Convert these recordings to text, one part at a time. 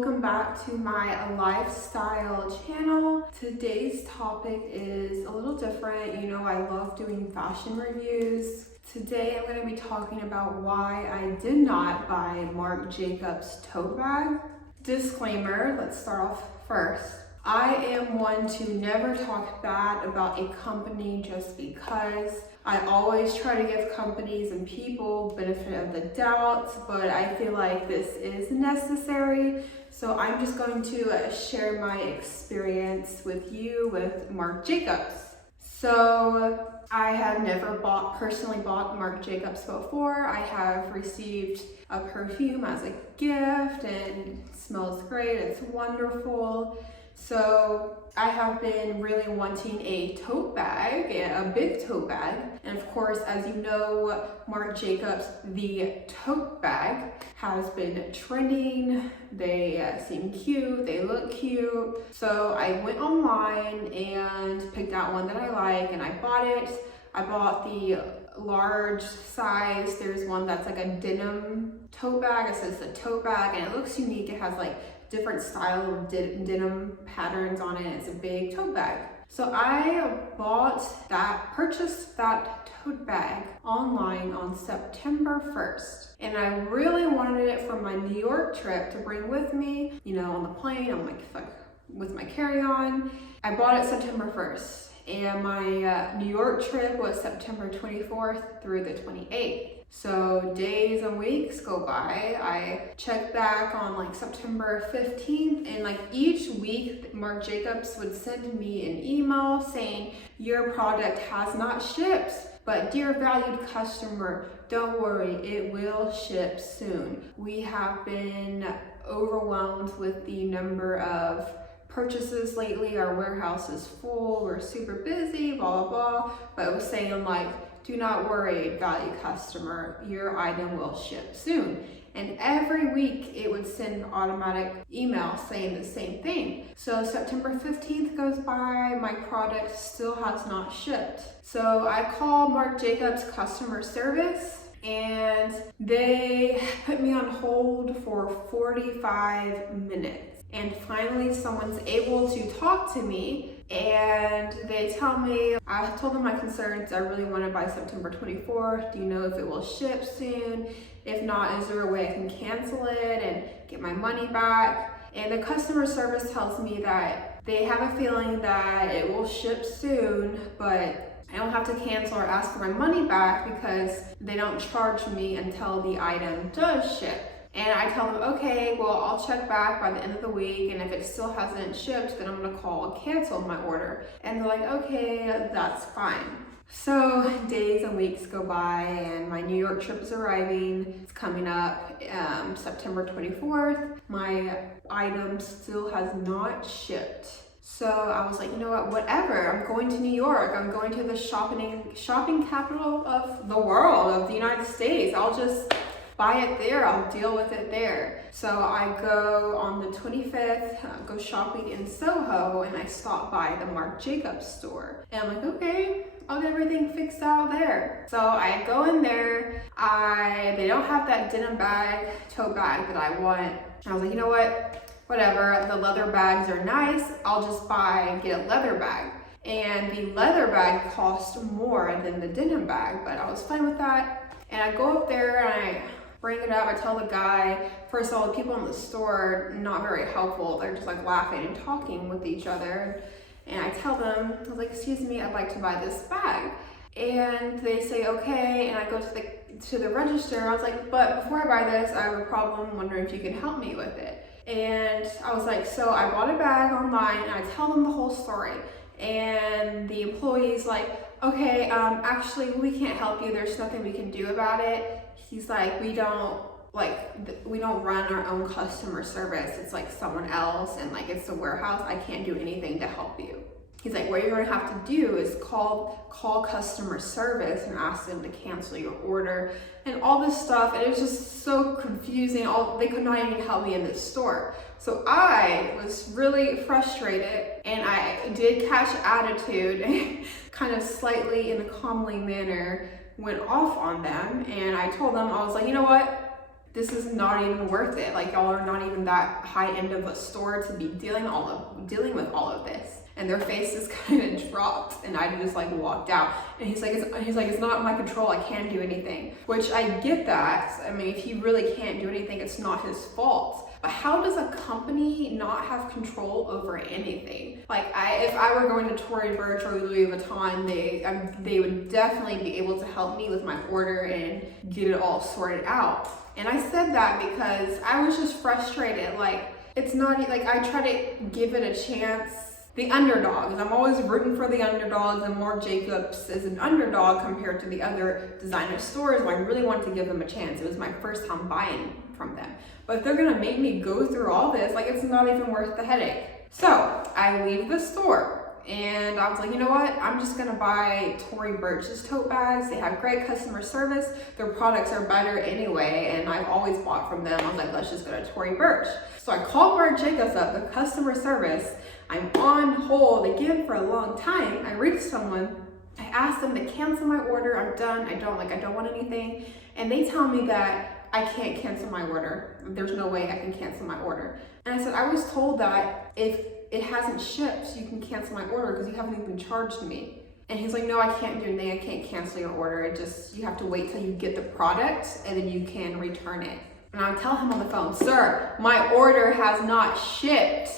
welcome back to my lifestyle channel. Today's topic is a little different. You know, I love doing fashion reviews. Today I'm going to be talking about why I did not buy Marc Jacobs tote bag. Disclaimer, let's start off first. I am one to never talk bad about a company just because. I always try to give companies and people benefit of the doubt, but I feel like this is necessary. So I'm just going to share my experience with you with Marc Jacobs. So I have never personally bought Marc Jacobs before. I have received a perfume as a gift and it smells great, it's wonderful. So I have been really wanting a tote bag, a big tote bag. And of course, as you know, Marc Jacobs, the tote bag has been trending. They seem cute, they look cute. So I went online and picked out one that I like and I bought it. I bought the large size. There's one that's like a denim tote bag. It says the tote bag and it looks unique. It has like different style of denim patterns on it. It's a big tote bag. So I purchased that tote bag online on September 1st. And I really wanted it for my New York trip to bring with me, you know, on the plane, I'm like, with my carry-on. I bought it September 1st. And my New York trip was September 24th through the 28th. So days and weeks go by. I check back on like September 15th and like each week Marc Jacobs would send me an email saying your product has not shipped, but dear valued customer, don't worry, it will ship soon. We have been overwhelmed with the number of purchases lately. Our warehouse is full, we're super busy, blah, blah, blah. But it was saying like, do not worry, valued customer, your item will ship soon. And every week it would send automatic emails saying the same thing. So September 15th goes by, my product still has not shipped. So I called Marc Jacobs customer service and they put me on hold for 45 minutes. And finally someone's able to talk to me and they tell me, I told them my concerns. I really want it by September 24th. Do you know if it will ship soon? If not, is there a way I can cancel it and get my money back? And the customer service tells me that they have a feeling that it will ship soon, but I don't have to cancel or ask for my money back because they don't charge me until the item does ship. And I tell them, okay, well, I'll check back by the end of the week, and if it still hasn't shipped, then I'm gonna call and cancel my order. And they're like, okay, that's fine. So days and weeks go by, and my New York trip is arriving. It's coming up September 24th. My item still has not shipped. So I was like, you know what, whatever, I'm going to New York. I'm going to the shopping capital of the world, of the United States. I'll just buy it there, I'll deal with it there. So I go on the 25th, go shopping in Soho, and I stop by the Marc Jacobs store. And I'm like, okay, I'll get everything fixed out there. So I go in there, they don't have that denim bag, tote bag that I want. I was like, you know what, whatever, the leather bags are nice, I'll just get a leather bag. And the leather bag cost more than the denim bag, but I was fine with that. And I go up there and I bring it up, I tell the guy, first of all, the people in the store, not very helpful. They're just like laughing and talking with each other. And I tell them, I was like, excuse me, I'd like to buy this bag. And they say, okay. And I go to the register. I was like, but before I buy this, I have a problem. I'm wondering if you can help me with it. And I was like, so I bought a bag online and I tell them the whole story. And the employee's like, okay, actually we can't help you. There's nothing we can do about it. He's like, we don't run our own customer service. It's like someone else and like it's a warehouse. I can't do anything to help you. He's like, what you're gonna have to do is call customer service and ask them to cancel your order and all this stuff. And it was just so confusing. They could not even help me in this store. So I was really frustrated and I did catch attitude, kind of slightly in a calmly manner, went off on them. And I told them, I was like, you know what? this is not even worth it. Like, y'all are not even that high end of a store to be dealing with all of this. And their faces kind of dropped, and I just like walked out. And he's like, it's not in my control. I can't do anything. Which I get that. I mean, if he really can't do anything, it's not his fault. But how does a company not have control over anything? Like, if I were going to Tory Burch or Louis Vuitton, they would definitely be able to help me with my order and get it all sorted out. And I said that because I was just frustrated. Like, it's not like I try to give it a chance. The underdogs, I'm always rooting for the underdogs, and Marc Jacobs is an underdog compared to the other designer stores. I really wanted to give them a chance. It was my first time buying from them. But if they're gonna make me go through all this, like, it's not even worth the headache. So I leave the store and I was like, you know what? I'm just gonna buy Tory Burch's tote bags. They have great customer service. Their products are better anyway, and I've always bought from them. I was like, let's just go to Tory Burch. So I called Marc Jacobs up, the customer service. I'm on hold again for a long time. I reached someone. I asked them to cancel my order. I'm done. I don't want anything. And they tell me that I can't cancel my order. There's no way I can cancel my order. And I said, I was told that if it hasn't shipped, you can cancel my order because you haven't even charged me. And he's like, no, I can't do anything. I can't cancel your order. You have to wait till you get the product and then you can return it. And I tell him on the phone, sir, my order has not shipped.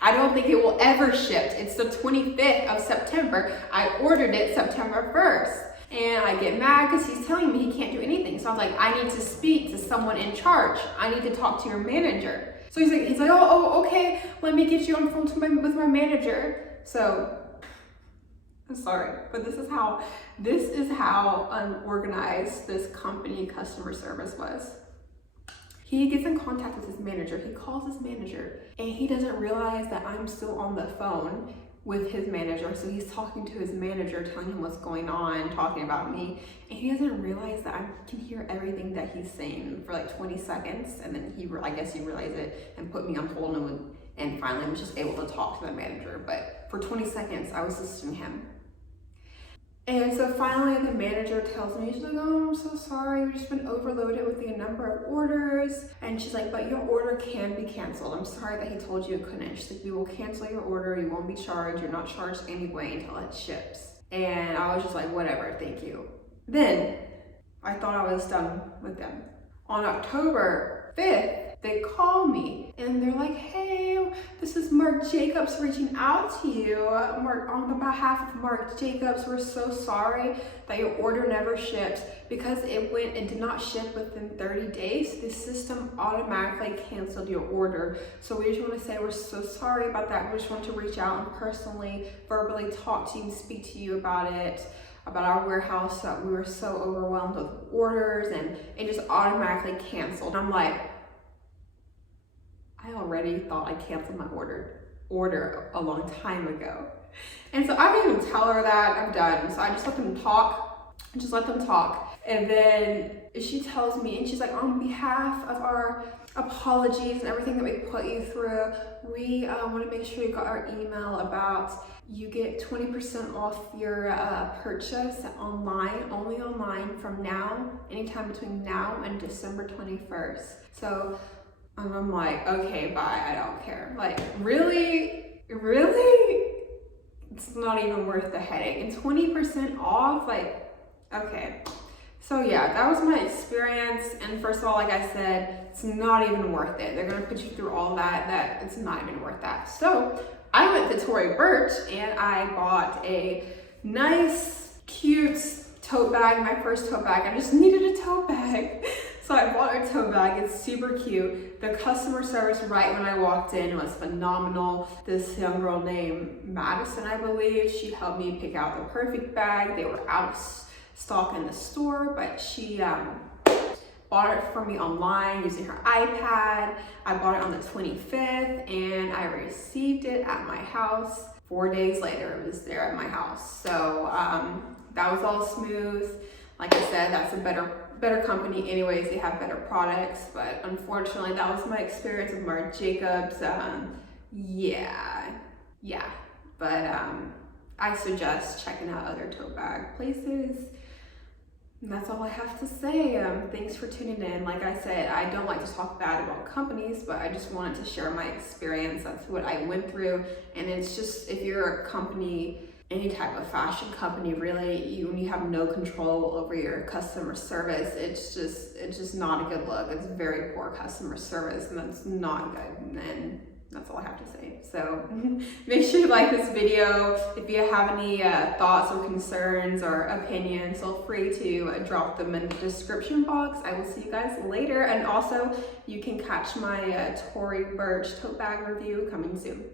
I don't think it will ever ship. It's the 25th of September. I ordered it September 1st. And I get mad because he's telling me he can't do anything. So I was like, I need to speak to someone in charge. I need to talk to your manager. So he's like, oh, okay. Let me get you on the phone with my manager. So I'm sorry, but this is how unorganized this company customer service was. He gets in contact with his manager. He calls his manager and he doesn't realize that I'm still on the phone with his manager. So he's talking to his manager, telling him what's going on, talking about me. And he doesn't realize that I can hear everything that he's saying for like 20 seconds. And then I guess he realized it and put me on hold, and finally was just able to talk to the manager. But for 20 seconds, I was listening to him. And so finally the manager tells me, she's like, oh, I'm so sorry, we've just been overloaded with the number of orders. And she's like, but your order can be canceled. I'm sorry that he told you it couldn't. She's like, we will cancel your order. You won't be charged. You're not charged anyway until it ships. And I was just like, whatever, thank you. Then I thought I was done with them. On October 5th, they call me and they're like, hey, this is Marc Jacobs reaching out to you. On the behalf of Marc Jacobs, we're so sorry that your order never shipped. Because it did not ship within 30 days, the system automatically canceled your order. So we just want to say we're so sorry about that. We just want to reach out and personally, verbally talk to you and speak to you about it, about our warehouse, that we were so overwhelmed with orders and it just automatically canceled. And I'm like, I already thought I canceled my order a long time ago. And so I didn't even tell her that. I'm done. So I just let them talk. And then she tells me, and she's like, on behalf of our apologies and everything that we put you through, we want to make sure you got our email about you get 20% off your purchase only online from now, anytime between now and December 21st. So I'm like, okay, bye, I don't care. Like, really? It's not even worth the headache. And 20% off, like, okay. So yeah, that was my experience. And first of all, like I said, it's not even worth it. They're gonna put you through all that it's not even worth that. So I went to Tory Burch and I bought a nice, cute tote bag, my first tote bag. I just needed a tote bag. So I bought a tote bag. It's super cute. The customer service right when I walked in was phenomenal. This young girl named Madison, I believe, she helped me pick out the perfect bag. They were out of stock in the store, but she bought it for me online using her iPad. I bought it on the 25th and I received it at my house. 4 days later, it was there at my house. So that was all smooth. Like I said, that's a better company anyways. They have better products, but unfortunately that was my experience with Marc Jacobs. Yeah, but I suggest checking out other tote bag places. And that's all I have to say. Thanks for tuning in. Like I said, I don't like to talk bad about companies, but I just wanted to share my experience. That's what I went through. And it's just, if you're a company, any type of fashion company, really, when you have no control over your customer service, it's just not a good look. It's very poor customer service, and that's not good. And that's all I have to say. So make sure you like this video. If you have any thoughts or concerns or opinions, feel free to drop them in the description box. I will see you guys later. And also, you can catch my Tory Burch tote bag review coming soon.